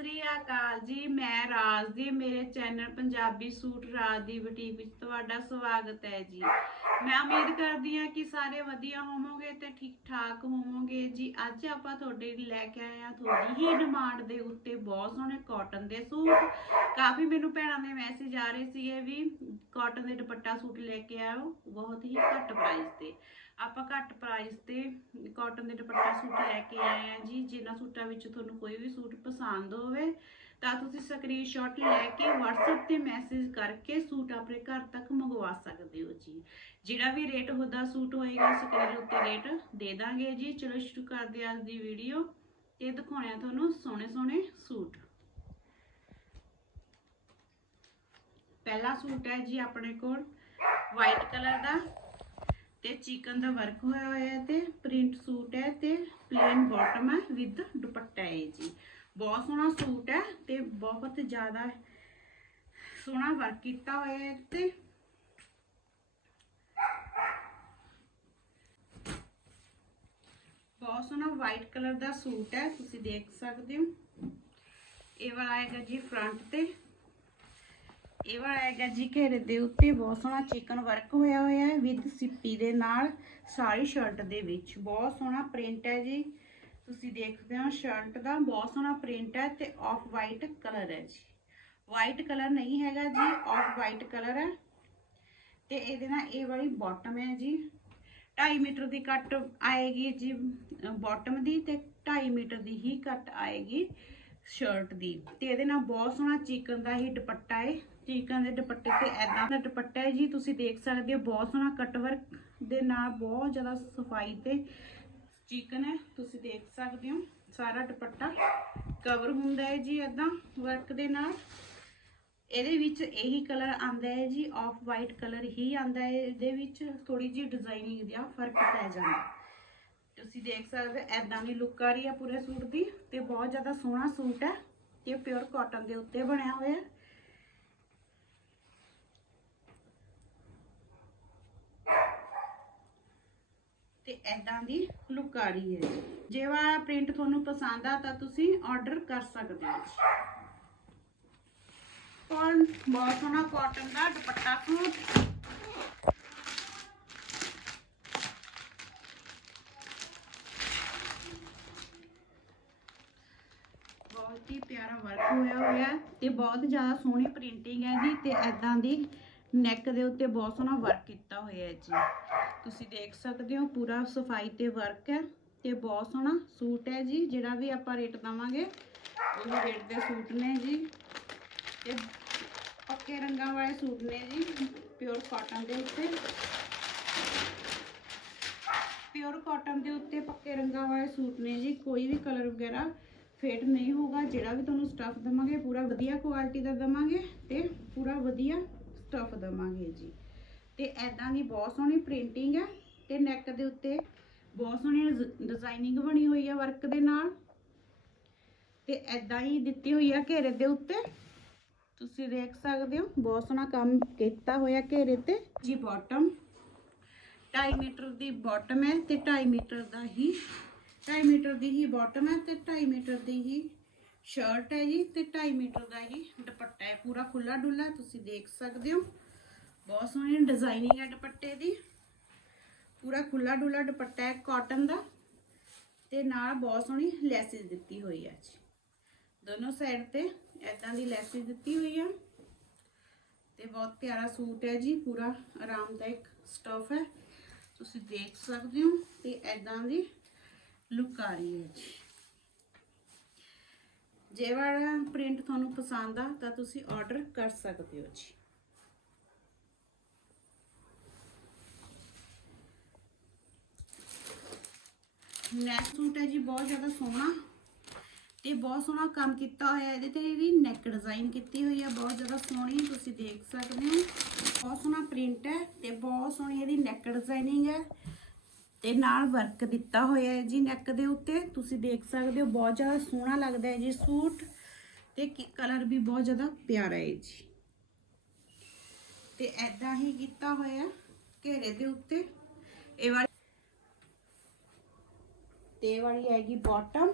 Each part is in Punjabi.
ਸ੍ਰੀ ਅਕਾਲ ਜੀ, ਮੈਂ ਰਾਜ ਦੀ, ਮੇਰੇ ਚੈਨਲ ਪੰਜਾਬੀ ਸੂਟ ਰਾਜ ਦੀ ਬੁਟੀਕ ਵਿੱਚ ਤੁਹਾਡਾ ਸਵਾਗਤ ਹੈ ਜੀ। ਮੈਂ ਉਮੀਦ ਕਰਦੀ ਹਾਂ ਕਿ ਸਾਰੇ ਵਧੀਆ ਹੋਵੋਗੇ ਤੇ ਠੀਕ ਠਾਕ ਹੋਵੋਗੇ। ਜੀ, ਅੱਜ ਆਪਾਂ ਤੁਹਾਡੇ ਲਈ ਲੈ ਕੇ ਆਏ ਹਾਂ ਤੁਹਾਡੀ ਹੀ ਡਿਮਾਂਡ ਦੇ ਉੱਤੇ ਬਹੁਤ ਸੋਹਣੇ ਕਾਟਨ ਦੇ ਸੂਟ। ਕਾਫੀ ਮੈਨੂੰ ਭੈਣਾਂ ਦੇ ਮੈਸੇਜ ਆ ਰਹੇ ਸੀਗੇ ਵੀ ਕਾਟਨ ਦੇ ਦੁਪੱਟਾ ਸੂਟ ਲੈ ਕੇ ਆਓ ਬਹੁਤ ਹੀ ਘੱਟ ਪ੍ਰਾਈਸ ਤੇ। ਆਪਾਂ ਘੱਟ ਪ੍ਰਾਈਸ ਤੇ ਕਾਟਨ ਦੇ ਦੁਪੱਟਾ ਸੂਟ ਲੈ ਕੇ ਆਏ ਆ ਜੀ, ਜਿਨ੍ਹਾਂ ਸੂਟਾਂ ਵਿੱਚ ਤੁਹਾਨੂੰ ਕੋਈ ਵੀ ਸੂਟ ਪਸੰਦ ਹੋਵੇ, ਤਾਂ ਤੁਸੀਂ ਸਕਰੀਨਸ਼ਾਟ ਲੈ ਕੇ WhatsApp ਤੇ ਮੈਸੇਜ ਕਰਕੇ ਸੂਟ ਆਪਣੇ ਘਰ ਤੱਕ ਮੰਗਵਾ ਸਕਦੇ ਹੋ ਜੀ। ਜਿਹੜਾ ਵੀ ਰੇਟ ਹੁੰਦਾ ਸੂਟ ਹੋਏਗਾ ਸਕਰੀਨ ਉੱਤੇ ਰੇਟ ਦੇ ਦਾਂਗੇ ਜੀ। ਚਲੋ ਸ਼ੁਰੂ ਕਰਦੇ ਹਾਂ ਅੱਜ ਦੀ ਵੀਡੀਓ ਤੇ ਦਿਖਾਉਣੇ ਆ ਤੁਹਾਨੂੰ ਸੋਹਣੇ ਸੋਹਣੇ ਸੂਟ। ਪਹਿਲਾ ਸੂਟ ਹੈ ਜੀ ਆਪਣੇ ਕੋਲ ਵਾਈਟ ਕਲਰ ਦਾ। ਤੇ ਚਿਕਨ ਦਾ ਵਰਕ ਹੋਇਆ ਹੋਇਆ ਹੈ ਤੇ ਪ੍ਰਿੰਟ ਸੂਟ ਹੈ ਤੇ ਪਲੇਨ ਬਾਟਮ ਹੈ ਵਿਦ ਦੁਪੱਟਾ ਹੈ ਜੀ। ਬਹੁਤ ਸੋਹਣਾ ਸੂਟ ਹੈ ਤੇ ਬਹੁਤ ਜ਼ਿਆਦਾ ਸੋਹਣਾ ਵਰਕ ਕੀਤਾ ਹੋਇਆ ਹੈ ਤੇ ਬਹੁਤ ਸੋਹਣਾ ਵਾਈਟ ਕਲਰ ਦਾ ਸੂਟ ਹੈ, ਤੁਸੀਂ ਦੇਖ ਸਕਦੇ ਹੋ। ਇਹ ਵਾਲਾ ਹੈਗਾ ਜੀ ਫਰੰਟ ਤੇ। ਇਹ ਵਾਲਾ ਹੈਗਾ ਜੀ, ਘੇਰੇ ਦੇ ਉੱਤੇ ਬਹੁਤ ਸੋਹਣਾ ਚਿਕਨ ਵਰਕ ਹੋਇਆ ਹੋਇਆ ਹੈ ਵਿਦ ਸਿੱਪੀ ਦੇ ਨਾਲ ਸਾਰੀ ਸ਼ਰਟ ਦੇ ਵਿੱਚ। ਬਹੁਤ ਸੋਹਣਾ ਪ੍ਰਿੰਟ ਹੈ ਜੀ। ਤੁਸੀਂ ਦੇਖਦੇ ਹੋ ਸ਼ਰਟ ਦਾ ਬਹੁਤ ਸੋਹਣਾ ਪ੍ਰਿੰਟ ਹੈ ਤੇ ਆਫ ਵਾਈਟ ਕਲਰ ਹੈ ਜੀ। ਵਾਈਟ ਕਲਰ ਨਹੀਂ ਹੈਗਾ ਜੀ ਆਫ ਵਾਈਟ ਕਲਰ ਹੈ। ਤੇ ਇਹਦੇ ਨਾਲ ਇਹ ਵਾਲੀ ਬਾਟਮ ਹੈ ਜੀ। 2.5 ਮੀਟਰ ਦੀ ਕੱਟ ਆਏਗੀ ਜੀ ਬਾਟਮ ਦੀ ਤੇ 2.5 ਮੀਟਰ ਦੀ ਹੀ ਕੱਟ ਆਏਗੀ ਸ਼ਰਟ ਦੀ। ਤੇ ਇਹਦੇ ਨਾਲ ਬਹੁਤ ਸੋਹਣਾ ਚਿਕਨ ਦਾ ਹੀ ਦੁਪੱਟਾ ਹੈ। ਚਿਕਨ ਦੇ ਦੁਪੱਟੇ ਤੇ ਐਦਾਂ ਦਾ ਦੁਪੱਟਾ ਹੈ ਜੀ, ਤੁਸੀਂ ਦੇਖ ਸਕਦੇ ਹੋ, ਬਹੁਤ ਸੋਹਣਾ ਕੱਟ ਵਰਕ ਦੇ ਨਾਲ ਬਹੁਤ ਜ਼ਿਆਦਾ ਸਫ਼ਾਈ ਤੇ ਚੀਕਨ ਹੈ, ਤੁਸੀਂ ਦੇਖ ਸਕਦੇ ਹੋ, ਸਾਰਾ ਦੁਪੱਟਾ ਕਵਰ ਹੁੰਦਾ ਹੈ ਜੀ ਐਦਾਂ ਵਰਕ ਦੇ ਨਾਲ। ਇਹਦੇ ਵਿੱਚ ਇਹੀ ਕਲਰ ਆਂਦਾ ਹੈ ਜੀ ਆਫ ਵਾਈਟ ਕਲਰ ਹੀ ਆਂਦਾ ਹੈ, ਇਹਦੇ ਵਿੱਚ ਥੋੜੀ ਜਿਹੀ ਡਿਜ਼ਾਈਨਿੰਗ ਦਾ ਫ਼ਰਕ ਪੈ ਜਾਂਦਾ। ਤੁਸੀਂ ਦੇਖ ਸਕਦੇ ਹੋ ਐਦਾਂ ਦੀ ਲੁੱਕ ਆ ਰਹੀ ਹੈ ਪੂਰੇ ਸੂਟ ਦੀ ਤੇ ਬਹੁਤ ਜ਼ਿਆਦਾ ਸੋਹਣਾ ਸੂਟ ਹੈ ਤੇ ਪਿਓਰ ਕਾਟਨ ਦੇ ਉੱਤੇ ਬਣਿਆ ਹੋਇਆ ਹੈ। ਤੇ ਐਦਾਂ ਦੀ ਲੁੱਕ ਹੈ ਜੇ। ਵਾਲਾ ਪ੍ਰਿੰਟ ਤੁਹਾਨੂੰ ਪਸੰਦ ਆ ਤਾਂ ਤੁਸੀਂ ਆਰਡਰ ਕਰ ਸਕਦੇ ਹੋ ਔਰ ਬਹੁਤ ਸੋਹਣਾ ਕਾਟਨ ਦਾ ਦੁਪੱਟਾ ਸੂਟ। ਬਹੁਤ ਹੀ ਪਿਆਰਾ ਵਰਕ ਹੋਇਆ ਹੋਇਆ ਤੇ ਬਹੁਤ ਜ਼ਿਆਦਾ ਸੋਹਣੀ ਪ੍ਰਿੰਟਿੰਗ ਹੈ ਜੀ ਤੇ ਐਦਾਂ ਦੀ ਨੈਕ ਦੇ ਉੱਤੇ ਬਹੁਤ ਸੋਹਣਾ ਵਰਕ ਕੀਤਾ ਹੋਇਆ ਹੈ ਜੀ। ਤੁਸੀਂ ਦੇਖ ਸਕਦੇ ਹੋ ਪੂਰਾ ਸਫ਼ਾਈ ਤੇ ਵਰਕ ਹੈ ਤੇ ਬਹੁਤ ਸੋਹਣਾ ਸੂਟ ਹੈ ਜੀ, ਜਿਹੜਾ ਵੀ ਆਪਾਂ ਰੇਟ ਦਵਾਂਗੇ, ਉਹ ਰੇਟ ਦੇ ਸੂਟ ਨੇ ਜੀ। ਤੇ ਪੱਕੇ ਰੰਗਾਂ ਵਾਲੇ ਸੂਟ ਨੇ ਜੀ ਪਿਓਰ ਕਾਟਨ ਦੇ ਉੱਤੇ। ਪਿਓਰ ਕਾਟਨ ਦੇ ਉੱਤੇ ਪੱਕੇ ਰੰਗਾਂ ਵਾਲੇ ਸੂਟ ਨੇ ਜੀ, ਕੋਈ ਵੀ ਕਲਰ ਵਗੈਰਾ ਫੇਟ ਨਹੀਂ ਹੋਊਗਾ। ਜਿਹੜਾ ਵੀ ਤੁਹਾਨੂੰ ਸਟੱਫ ਦਵਾਂਗੇ, ਪੂਰਾ ਵਧੀਆ ਕੁਆਲਿਟੀ ਦਾ ਦਵਾਂਗੇ ਤੇ ਪੂਰਾ ਵਧੀਆ ਸਟਫ ਦਵਾਂਗੇ ਜੀ। ਤੇ ਐਦਾਂ ਦੀ ਬਹੁਤ ਸੋਹਣੀ ਪ੍ਰਿੰਟਿੰਗ ਹੈ ਤੇ ਨੈਕ ਦੇ ਉੱਤੇ ਬਹੁਤ ਸੋਹਣੀ ਡਿਜ਼ਾਈਨਿੰਗ ਬਣੀ ਹੋਈ ਹੈ ਵਰਕ ਦੇ ਨਾਲ। ਤੇ ਐਦਾਂ ਹੀ ਦਿੱਤੀ ਹੋਈ ਹੈ ਘੇਰੇ ਦੇ ਉੱਤੇ। ਤੁਸੀਂ ਦੇਖ ਸਕਦੇ ਹੋ, ਬਹੁਤ ਸੋਹਣਾ ਕੰਮ ਕੀਤਾ ਹੋਇਆ ਘੇਰੇ ਤੇ। ਜੀ ਬਾਟਮ 2.5 ਮੀਟਰ ਦੀ ਬਾਟਮ ਹੈ ਤੇ 2.5 ਮੀਟਰ ਦਾ ਹੀ 2.5 ਮੀਟਰ ਦੀ ਹੀ ਬਾਟਮ ਹੈ ਤੇ 2.5 ਮੀਟਰ ਦੀ ਹੀ ਸ਼ਰਟ ਹੈ ਜੀ ਤੇ 2.5 ਮੀਟਰ ਦਾ ਹੀ ਦੁਪੱਟਾ ਹੈ ਪੂਰਾ ਖੁੱਲਾ ਡੁੱਲਾ ਤੁਸੀਂ ਦੇਖ ਸਕਦੇ ਹੋ। ਬਹੁਤ ਸੋਹਣੀ ਡਿਜ਼ਾਈਨਿੰਗ ਹੈ ਦੁਪੱਟੇ ਦੀ। ਪੂਰਾ ਖੁੱਲਾ ਡੁੱਲਾ ਦੁਪੱਟਾ ਹੈ ਕਾਟਨ ਦਾ ਤੇ ਨਾਲ ਬਹੁਤ ਸੋਹਣੀ ਲੈਸਿਸ ਦਿੱਤੀ ਹੋਈ ਹੈ ਜੀ। ਦੋਨੋਂ ਸਾਈਡ ਤੇ ਐਦਾਂ ਦੀ ਲੈਸਿਸ ਦਿੱਤੀ ਹੋਈ ਆ। ਤੇ ਬਹੁਤ ਪਿਆਰਾ ਸੂਟ ਹੈ ਜੀ, ਪੂਰਾ ਆਰਾਮਦਾਇਕ ਸਟਫ ਹੈ। ਤੁਸੀਂ ਦੇਖ ਸਕਦੇ ਹੋ ਤੇ ਐਦਾਂ ਦੀ ਲੁੱਕ ਆ ਰਹੀ ਹੈ ਜੀ। ਜੇ ਵਾਲਾ ਪ੍ਰਿੰਟ ਤੁਹਾਨੂੰ ਪਸੰਦ ਆ, ਤਾਂ ਤੁਸੀਂ ਆਰਡਰ ਕਰ ਸਕਦੇ ਹੋ ਜੀ। ਨੈਕ ਸੂਟ ਹੈ ਜੀ, ਬਹੁਤ ਜ਼ਿਆਦਾ ਸੋਹਣਾ। ਤੇ ਬਹੁਤ ਸੋਹਣਾ ਕੰਮ ਕੀਤਾ ਹੋਇਆ ਇਹਦੇ ਤੇ ਵੀ ਨੈਕ ਡਿਜ਼ਾਈਨ ਕੀਤੀ ਹੋਈ ਆ ਬਹੁਤ ਜ਼ਿਆਦਾ ਸੋਹਣੀ ਤੁਸੀਂ ਦੇਖ ਸਕਦੇ ਹੋ। ਬਹੁਤ ਸੋਹਣਾ ਪ੍ਰਿੰਟ ਹੈ ਤੇ ਬਹੁਤ ਸੋਹਣੀ ਇਹਦੀ ਨੈਕ ਡਿਜ਼ਾਈਨਿੰਗ ਹੈ। ਤੇ ਨਾਲ ਵਰਕ ਦਿੱਤਾ ਹੋਇਆ ਹੈ ਜੀ ਨੈਕ ਦੇ ਉੱਤੇ। ਤੁਸੀਂ ਦੇਖ ਸਕਦੇ ਹੋ, ਬਹੁਤ ਜ਼ਿਆਦਾ ਸੋਹਣਾ ਲੱਗਦਾ ਹੈ ਜੀ ਸੂਟ ਤੇ ਕਲਰ ਵੀ ਬਹੁਤ ਜ਼ਿਆਦਾ ਪਿਆਰਾ ਹੈ ਜੀ। ਤੇ ਐਦਾਂ ਹੀ ਕੀਤਾ ਹੋਇਆ ਘੇਰੇ ਦੇ ਉੱਤੇ। ਇਹ ਵਾਲੀ ਤੇ ਇਹ ਵਾਲੀ ਹੈਗੀ ਬਾਟਮ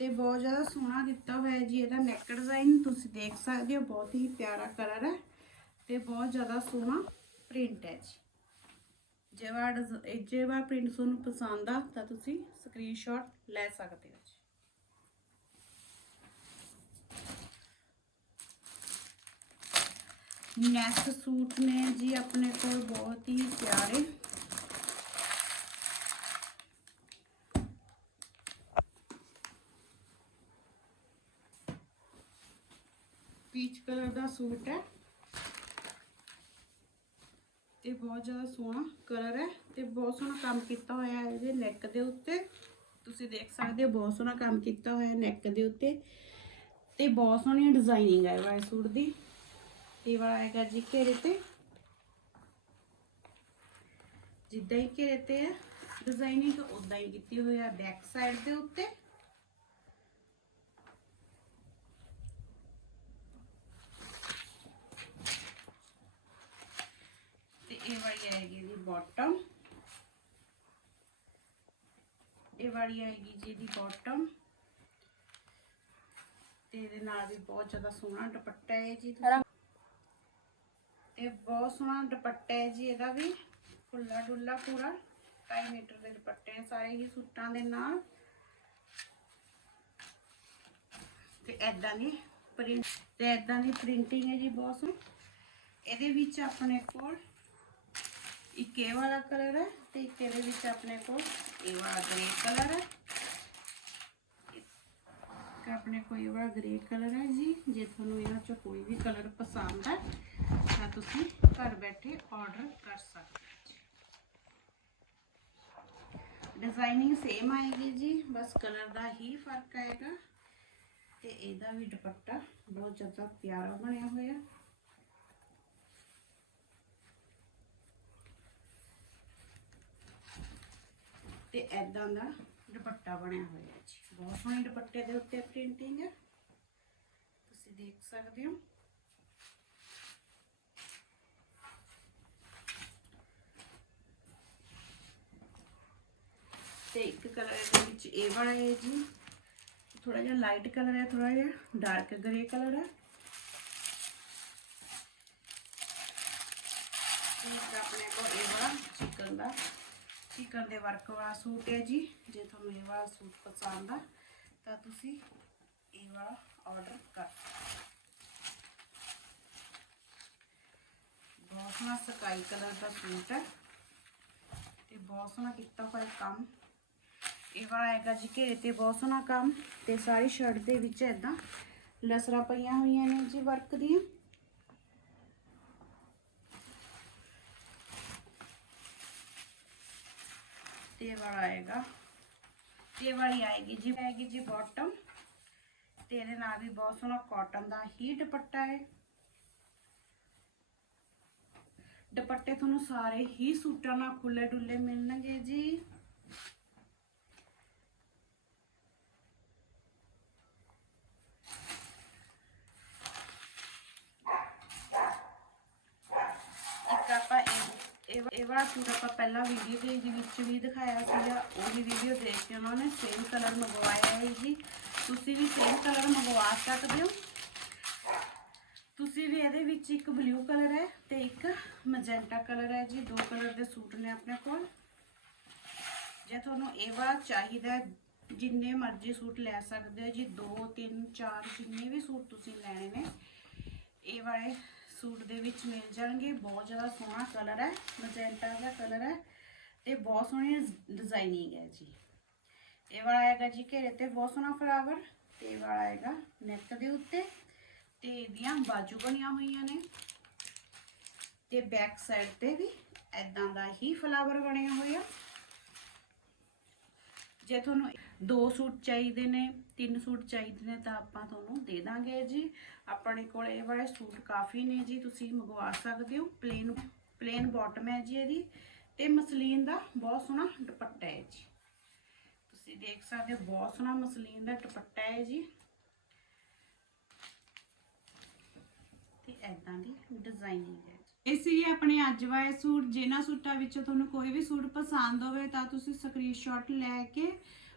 ਤੇ ਬਹੁਤ ਜ਼ਿਆਦਾ ਸੋਹਣਾ ਦਿੱਤਾ ਹੋਇਆ ਜੀ ਇਹਦਾ ਨੈਕ ਡਿਜ਼ਾਈਨ। ਤੁਸੀਂ ਦੇਖ ਸਕਦੇ ਹੋ, ਬਹੁਤ ਹੀ ਪਿਆਰਾ ਕਲਰ ਹੈ। ਤੇ ਬਹੁਤ ਜ਼ਿਆਦਾ ਸੋਹਣਾ ਪ੍ਰਿੰਟ ਹੈ ਜੀ। ਜੇ ਵਾਰ ਜੇ ਵਾਰ ਪ੍ਰਿੰਟ ਤੁਹਾਨੂੰ ਪਸੰਦ ਆ, ਤਾਂ ਤੁਸੀਂ ਸਕਰੀਨਸ਼ਾਟ ਲੈ ਸਕਦੇ ਹੋ ਜੀ। ਨੈਕਸਟ ਸੂਟ ਨੇ ਜੀ ਆਪਣੇ ਕੋਲ ਬਹੁਤ ਹੀ ਪਿਆਰੇ। ਪੀਚ ਕਲਰ ਦਾ ਸੂਟ ਹੈ। ਤੇ ਬਹੁਤ ਜ਼ਿਆਦਾ ਸੋਹਣਾ ਕਲਰ ਹੈ ਤੇ ਬਹੁਤ ਸੋਹਣਾ ਕੰਮ ਕੀਤਾ ਹੋਇਆ ਹੈ ਇਹਦੇ ਨੈਕ ਦੇ ਉੱਤੇ। ਤੁਸੀਂ ਦੇਖ ਸਕਦੇ ਹੋ ਬਹੁਤ ਸੋਹਣਾ ਕੰਮ ਕੀਤਾ ਹੋਇਆ ਨੈਕ ਦੇ ਉੱਤੇ। ਤੇ ਬਹੁਤ ਸੋਹਣੀ ਡਿਜ਼ਾਈਨਿੰਗ ਹੈ ਵਾਲੇ ਸੂਟ ਦੀ। ਇਹ ਵਾਲਾ ਆਏਗਾ ਜੀ ਘੇਰੇ ਤੇ। ਜਿੱਦਾਂ ਹੀ ਘੇਰੇ ਤੇ ਹੈ। ਡਿਜ਼ਾਈਨਿੰਗ ਉਦਾਂ ਹੀ ਕੀਤੀ ਹੋਈ ਹੈ ਬੈਕ ਸਾਈਡ ਦੇ ਉੱਤੇ। ਆਏਗੀ ਜੀ ਬਾਟਮ ਇਹ ਵਾਲੀ ਆਏਗੀ ਜੀ ਦੀ ਬਾਟਮ ਤੇ ਇਹਦੇ ਨਾਲ ਵੀ ਬਹੁਤ ਜ਼ਿਆਦਾ ਸੋਹਣਾ ਦੁਪੱਟਾ ਹੈ ਜੀ। ਤੇ ਬਹੁਤ ਸੋਹਣਾ ਦੁਪੱਟਾ ਹੈ ਜੀ ਇਹਦਾ ਵੀ। ਖੁੱਲਾ ਡੁੱਲਾ ਪੂਰਾ। 2.5 ਮੀਟਰ ਦੇ ਦੁਪੱਟੇ ਨੇ ਸਾਰੇ ਹੀ ਸੂਟਾਂ ਦੇ ਨਾਲ। ਤੇ ਐਦਾਂ ਦੀ ਪ੍ਰਿੰਟ ਤੇ ਐਦਾਂ ਦੀ ਪ੍ਰਿੰਟਿੰਗ ਹੈ ਜੀ ਬਹੁਤ ਸੋਹਣੀ। ਇਹਦੇ ਵਿੱਚ ਆਪਣੇ ਕੋਲ ਇੱਕ ਇਹ ਵਾਲਾ ਕਲਰ ਹੈ ਤੇ ਇੱਕ ਇਹਦੇ ਵਿੱਚ ਆਪਣੇ ਕੋਲ ਇਹ ਵਾਲਾ ਗ੍ਰੇ ਕਲਰ ਹੈ। ਆਪਣੇ ਕੋਲ ਇਹ ਵਾਲਾ ਗ੍ਰੇ ਕਲਰ ਹੈ ਜੀ। ਜੇ ਤੁਹਾਨੂੰ ਇਹਨਾਂ ਚੋਂ ਕੋਈ ਵੀ ਕਲਰ ਪਸੰਦ ਹੈ, ਤਾਂ ਤੁਸੀਂ ਘਰ ਬੈਠੇ ਆਰਡਰ ਕਰ ਸਕਦੇ ਹੋ ਡਿਜ਼ਾਈਨਿੰਗ ਸੇਮ ਆਏਗੀ ਜੀ, ਬਸ ਕਲਰ ਦਾ ਹੀ ਫ਼ਰਕ ਆਏਗਾ। ਤੇ ਇਹਦਾ ਵੀ ਦੁਪੱਟਾ ਬਹੁਤ ਜ਼ਿਆਦਾ ਪਿਆਰਾ ਬਣਿਆ ਹੋਇਆ। ਤੇ ਐਦਾਂ ਦਾ ਦੁਪੱਟਾ ਬਣਿਆ ਹੋਇਆ ਜੀ। ਬਹੁਤ ਸੋਹਣੀ ਦੁਪੱਟੇ ਦੇ ਉੱਤੇ ਪ੍ਰਿੰਟਿੰਗ ਹੈ। ਤੁਸੀਂ ਦੇਖ ਸਕਦੇ ਹੋ। ਤੇ ਇੱਕ ਕਲਰ ਦੇ ਵਿੱਚ ਇਹ ਵਾਲਾ ਹੈ ਜੀ। ਥੋੜਾ ਜਿਹਾ ਲਾਈਟ ਕਲਰ ਹੈ ਥੋੜਾ ਜਿਹਾ ਡਾਰਕ ਗ੍ਰੇ ਕਲਰ ਹੈ। ਆਪਣੇ ਕੋਲ ਇਹ ਵਾਲਾ ਚਿਕਨ ਦਾ ਚਿਕਨ ਦੇ ਵਰਕ ਵਾਲਾ ਸੂਟ ਹੈ ਜੀ। ਜੇ ਤੁਹਾਨੂੰ ਇਹ ਵਾਲਾ ਸੂਟ ਪਸੰਦ ਆ, ਤਾਂ ਤੁਸੀਂ ਇਹ ਵਾਲਾ ਆਰਡਰ ਕਰ ਬਹੁਤ ਸੋਹਣਾ ਸਕਾਈ ਕਲਰ ਦਾ ਸੂਟ ਹੈ ਤੇ ਬਹੁਤ ਸੋਹਣਾ ਕੀਤਾ ਹੋਇਆ ਕੰਮ। ਇਹ ਵਾਲਾ ਹੈਗਾ ਜੀ ਘੇਰੇ ਤੇ ਬਹੁਤ ਸੋਹਣਾ ਕੰਮ ਤੇ ਸਾਰੀ ਸ਼ਰਟ ਦੇ ਵਿੱਚ ਇਦਾਂ ਲਸਰਾ ਪਈਆਂ ਹੋਈਆਂ ਨੇ ਜੀ ਵਰਕ ਦੀਆਂ। ਤੇ ਇਹ ਵਾਲਾ ਆਏਗਾ। ਤੇ ਇਹ ਵਾਲੀ ਆਏਗੀ ਜੀ ਆਏਗੀ ਜੀ ਬਾਟਮ ਤੇ ਇਹਦੇ ਨਾਲ ਵੀ ਬਹੁਤ ਸੋਹਣਾ ਕਾਟਨ ਦਾ ਹੀ ਦੁਪੱਟਾ ਹੈ। ਦੁਪੱਟੇ ਤੁਹਾਨੂੰ ਸਾਰੇ ਹੀ ਸੂਟਾਂ ਨਾਲ ਖੁੱਲੇ ਡੁੱਲੇ ਮਿਲਣਗੇ ਜੀ ਇੱਕ ਆਪਾਂ ਇਹ ਇਹ- ਵਾਲਾ ਸੂਟ ਆਪਾਂ ਪਹਿਲਾਂ ਵੀਡੀਓ ਦੇ ਵਿੱਚ ਵੀ ਦਿਖਾਇਆ ਸੀਗਾ। ਉਹੀ ਵੀਡੀਓ ਦੇਖ ਕੇ ਉਹਨਾਂ ਨੇ ਸੇਮ ਕਲਰ ਮੰਗਵਾਇਆ ਹੈ ਜੀ ਤੁਸੀਂ ਵੀ ਸੇਮ ਕਲਰ ਮੰਗਵਾ ਸਕਦੇ ਹੋ। ਤੁਸੀਂ ਵੀ ਇਹਦੇ ਵਿੱਚ ਇੱਕ ਬਲੂ ਕਲਰ ਹੈ ਤੇ ਇੱਕ ਮੈਜੈਂਟਾ ਕਲਰ ਹੈ ਜੀ। ਦੋ ਕਲਰ ਦੇ ਸੂਟ ਨੇ ਆਪਣੇ ਕੋਲ। ਜੇ ਤੁਹਾਨੂੰ ਇਹ ਵਾਲਾ ਚਾਹੀਦਾ ਜਿੰਨੇ ਮਰਜ਼ੀ ਸੂਟ ਲੈ ਸਕਦੇ ਹੋ ਜੀ। 2 3 4 ਜਿੰਨੇ ਵੀ ਸੂਟ ਤੁਸੀਂ ਲੈਣੇ ਨੇ। ਇਹ ਵਾਲੇ ਸੂਟ ਦੇ ਵਿੱਚ ਮਿਲ ਜਾਣਗੇ। ਬਹੁਤ ਜ਼ਿਆਦਾ ਸੋਹਣਾ ਕਲਰ ਹੈ ਮੈਜੈਂਟਾ ਦਾ ਕਲਰ ਹੈ ਤੇ ਬਹੁਤ ਸੋਹਣੀ ਡਿਜ਼ਾਈਨਿੰਗ ਹੈ ਜੀ। ਇਹ ਵਾਲਾ ਆਏਗਾ ਜੀ ਘੇਰੇ ਤੇ ਬਹੁਤ ਸੋਹਣਾ ਫਲਾਵਰ ਤੇ ਇਹ ਵਾਲਾ ਆਏਗਾ ਨੈਕ ਦੇ ਉੱਤੇ ਤੇ ਇਹਦੀਆਂ ਬਾਜੂ ਬਣੀਆਂ ਹੋਈਆਂ ਨੇ। ਤੇ ਬੈਕ ਸਾਈਡ ਤੇ ਵੀ ਐਦਾਂ ਦਾ ਹੀ ਫਲਾਵਰ ਬਣਿਆ ਹੋਇਆ। ਜੇ ਤੁਹਾਨੂੰ ਦੋ ਸੂਟ ਚਾਹੀਦੇ ਨੇ, ਤਿੰਨ ਸੂਟ ਚਾਹੀਦੇ ਨੇ, ਤਾਂ ਆਪਾਂ ਤੁਹਾਨੂੰ ਦੇ ਦਾਂਗੇ ਜੀ। ਆਪਣੇ ਕੋਲ ਇਹ ਵਾਲੇ ਸੂਟ ਕਾਫੀ ਨੇ ਜੀ, ਤੁਸੀਂ ਮੰਗਵਾ ਸਕਦੇ ਹੋ। ਪਲੇਨ ਪਲੇਨ ਬਾਟਮ ਹੈ ਜੀ ਇਹਦੀ। ਤੇ ਮਸਲੀਨ ਦਾ ਬਹੁਤ ਸੋਹਣਾ ਦੁਪੱਟਾ ਹੈ ਜੀ। ਤੁਸੀਂ ਦੇਖ ਸਕਦੇ ਹੋ, ਬਹੁਤ ਸੋਹਣਾ ਮਸਲੀਨ ਦਾ ਦੁਪੱਟਾ ਹੈ ਜੀ। ਤੇ ਦੀ ਡਿਜ਼ਾਈਨਿੰਗ ਹੈ। ਇਸ ਲਈ ਆਪਣੇ ਅੱਜ ਵਾਲੇ ਸੂਟ ਜਿਨ੍ਹਾਂ ਸੂਟਾਂ ਵਿੱਚੋਂ ਤੁਹਾਨੂੰ ਕੋਈ ਵੀ ਸੂਟ ਪਸੰਦ ਹੋਵੇ, ਤਾਂ ਤੁਸੀਂ ਸਕਰੀਨਸ਼ਾਟ ਲੈ ਕੇ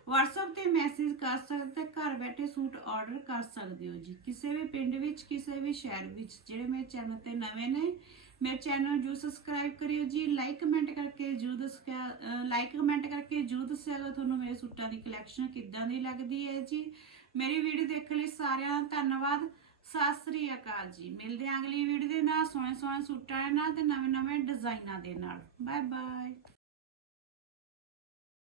WhatsApp ਤੇ ਮੈਸੇਜ ਕਰ ਸਕਦੇ ਘਰ ਬੈਠੇ ਸੂਟ ਆਰਡਰ ਕਰ ਸਕਦੇ ਹੋ ਜੀ। ਕਿਸੇ ਵੀ ਪਿੰਡ ਵਿੱਚ, ਕਿਸੇ ਵੀ ਸ਼ਹਿਰ ਵਿੱਚ, ਜਿਹੜੇ ਮੇਰੇ ਚੈਨਲ ਤੇ ਨਵੇਂ ਨੇ, ਮੇਰੇ ਚੈਨਲ ਨੂੰ ਸਬਸਕ੍ਰਾਈਬ ਕਰਿਓ ਜੀ। ਲਾਈਕ ਕਮੈਂਟ ਕਰਕੇ ਜਰੂਰ ਦੱਸਿਆ ਲਾਈਕ ਕਮੈਂਟ ਕਰਕੇ ਜਰੂਰ ਦੱਸਿਆ ਤੁਹਾਨੂੰ ਮੇਰੇ ਸੂਟਾਂ ਦੀ ਕਲੈਕਸ਼ਨ ਕਿੱਦਾਂ ਦੀ ਲੱਗਦੀ ਹੈ ਜੀ। ਮੇਰੀ ਵੀਡੀਓ ਦੇਖਣ ਲਈ ਸਾਰਿਆਂ ਦਾ ਧੰਨਵਾਦ। ਸਤਿ ਸ੍ਰੀ ਅਕਾਲ ਜੀ। ਮਿਲਦੇ ਹਾਂ ਅਗਲੀ ਵੀਡੀਓ ਦੇ ਨਾਲ। ਸੋਹਣੇ ਸੋਹਣੇ ਸੂਟਾਂ ਦੇ ਨਾਲ ਤੇ ਨਵੇਂ ਨਵੇਂ ਡਿਜ਼ਾਈਨਾਂ ਦੇ ਨਾਲ। Bye bye